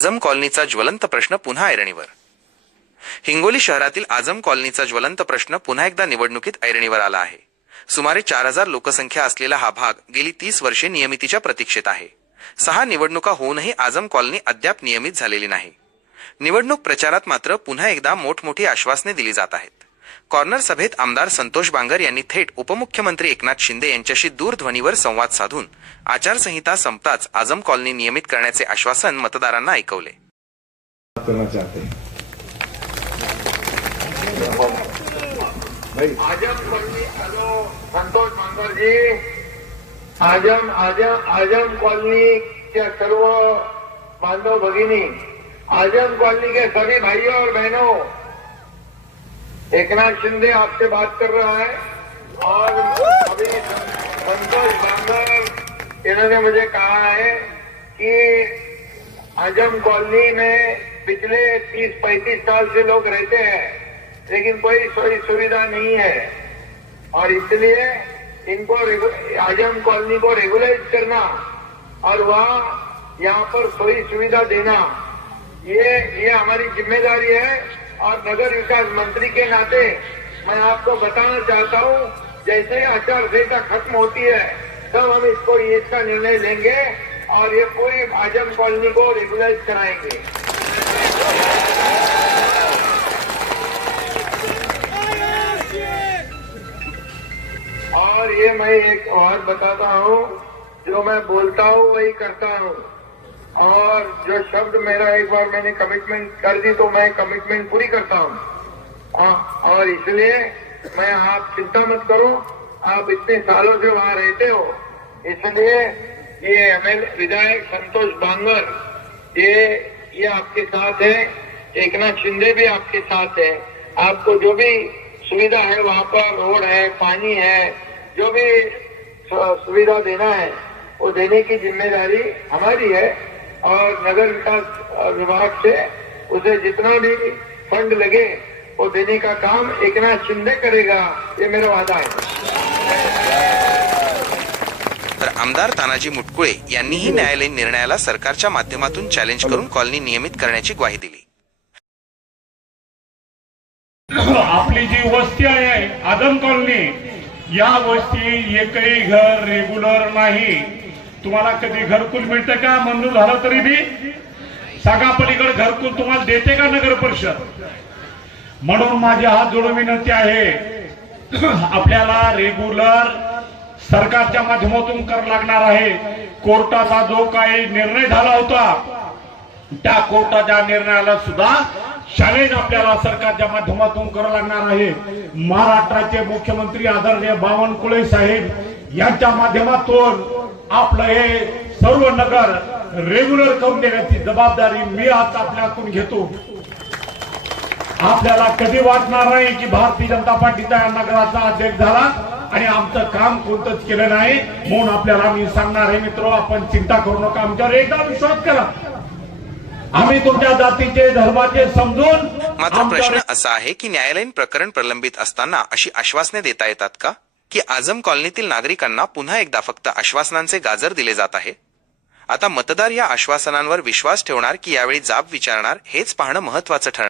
आझम कॉलनीचा ज्वलंत प्रश्न पुन्हा ऐरणीवर. हिंगोली शहरातील आझम कॉलनीचा ज्वलंत प्रश्न पुन्हा एकदा निवडणुकीत ऐरणीवर आला आहे. सुमारे 4000 लोकसंख्या असलेला हा भाग गेली 30 वर्षे नियमितीच्या प्रतीक्षेत आहे. 6 निवडणुका होऊनही आझम कॉलनी अद्याप नियमित झालेली नाही. निवडणूक प्रचारात मात्र पुन्हा एकदा मोठमोठी आश्वासने दिली जात आहेत. कॉर्नर सभेत आमदार संतोष बांगर यांनी थेट उपमुख्यमंत्री एकनाथ शिंदे यांच्याशी दूरध्वनीवर संवाद साधून आचारसंहिता संपताच आझम कॉलनी नियमित करण्याचे आश्वासन मतदारांना ऐकवले. आजम कॉलनी, हेलो संतोष बांगर जी, आजम कॉलनी के सर्व बांधव भगिनी, आजम कॉलनी के सभी भाइयों और बहनों, एकनाथ शिंदे आपसे बात कर रहा है. और अभी संतोष बांगर इन्होंने मुझे कहा है कि आजम कॉलोनी में पिछले 30-35 साल से लोग रहते हैं, लेकिन कोई सुविधा नहीं है और इसलिए इनको आजम कॉलोनी को रेगुलाइज करना और वहाँ यहाँ पर सोई सुविधा देना, ये हमारी जिम्मेदारी है. और नगर विकास मंत्री के नाते मैं आपको बताना चाहता हूँ, जैसे आचार संहिता खत्म होती है तब हम इसका निर्णय लेंगे और ये पूरी आजम कॉलोनी को रेगुलाइज कराएंगे. और ये मैं एक बात बताता हूँ, जो मैं बोलता हूँ वही करता हूँ और जो शब्द मेरा एक बार मैंने कमिटमेंट कर दी तो मैं कमिटमेंट पूरी करता हूँ. और इसलिए मैं, आप चिंता मत करो, आप इतने सालों से वहाँ रहते हो, इसलिए ये एमएलए विधायक संतोष बांगर ये आपके साथ है, एकनाथ शिंदे भी आपके साथ है. आपको जो भी सुविधा है वहाँ पर, रोड है, पानी है, जो भी सुविधा देना है वो देने की जिम्मेदारी हमारी है. और नगर विकास विभाग से उसे जितना भी फंड लगे वो देने का काम एकनाथ शिंदे करेगा, ये मेरा वादा है. तर आमदार तानाजी मुटकुळे यांनीही न्यायालयीन निर्णयाला सरकारच्या माध्यमातून चॅलेंज करून कॉलनी नियमित करण्याची ग्वाही दिली. आपली जी वस्ती आहे आझम कॉलनी, या वस्ती एकही घर रेग्युलर नाही. तुम्हाला कधी घरकुल मिळते का? मंजूर झालं तरी बी सांगा, पलीकडे घरकुल तुम्हाला देते का नगर परिषद? म्हणून माझी हात जोडून विनंती आहे, आपल्याला रेग्युलर सरकारच्या माध्यमातून कर लागणार आहे. कोर्टाचा जो काही निर्णय झाला होता त्या कोर्टाच्या निर्णयाला सुद्धा चॅलेंज आपल्याला सरकारच्या माध्यमातून करावं लागणार आहे. महाराष्ट्राचे मुख्यमंत्री आदरणीय बावनकुळे साहेब यांच्या माध्यमातून आपलं हे सर्व नगर रेग्युलर करून देण्याची जबाबदारी मी आज आपल्याकडून घेतो. आपल्याला कधी वाटणार नाही की भारतीय जनता पार्टीचा या नगराचा अध्यक्ष झाला आणि आमचं काम कोणतंच केलं नाही. म्हणून आपल्याला मी सांगणार आहे, मित्र, आपण चिंता करू नका, आमच्यावर एकदा विश्वास करा. आम्ही तुमच्या जातीचे धर्माचे समजून. मात्र प्रश्न असा आहे की न्यायालयीन प्रकरण प्रलंबित असताना अशी आश्वासने देता येतात का, की आझम कॉलनीतील नागरिकांना पुन्हा एकदा फक्त आश्वासनांचे गाजर दिले जात आहे? आता मतदार या आश्वासनांवर विश्वास ठेवणार की यावेळी जाब विचारणार, हेच पाहणं महत्त्वाचं ठरणार.